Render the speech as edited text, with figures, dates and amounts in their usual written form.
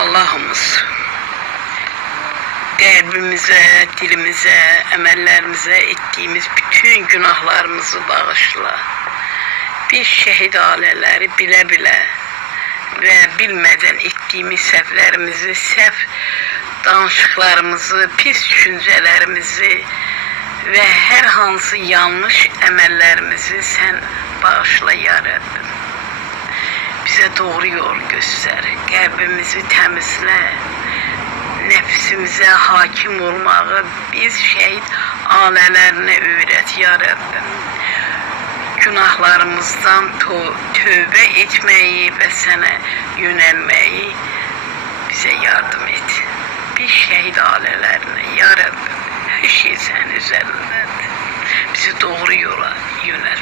Allah'ımız kalbimize, dilimize, emellerimize ettiğimiz bütün günahlarımızı bağışla. Biz şehit aileleri bile bile ve bilmeden ettiğimiz səhvlərimizi, səhv danışıqlarımızı, pis düşüncelerimizi ve her hansı yanlış emellerimizi sen bağışla ya Rabbim. Bize doğru yol göster, kalbimizi temizle, nefsimize hakim olmağı biz şehit ailelerine öğret ya Rabbim. Günahlarımızdan tövbe etmeyi ve sana yönelmeyi bize yardım et. Biz şehit ailelerine ya Rabbim, her şey senin üzerinden. Bizi doğru yola yönelt.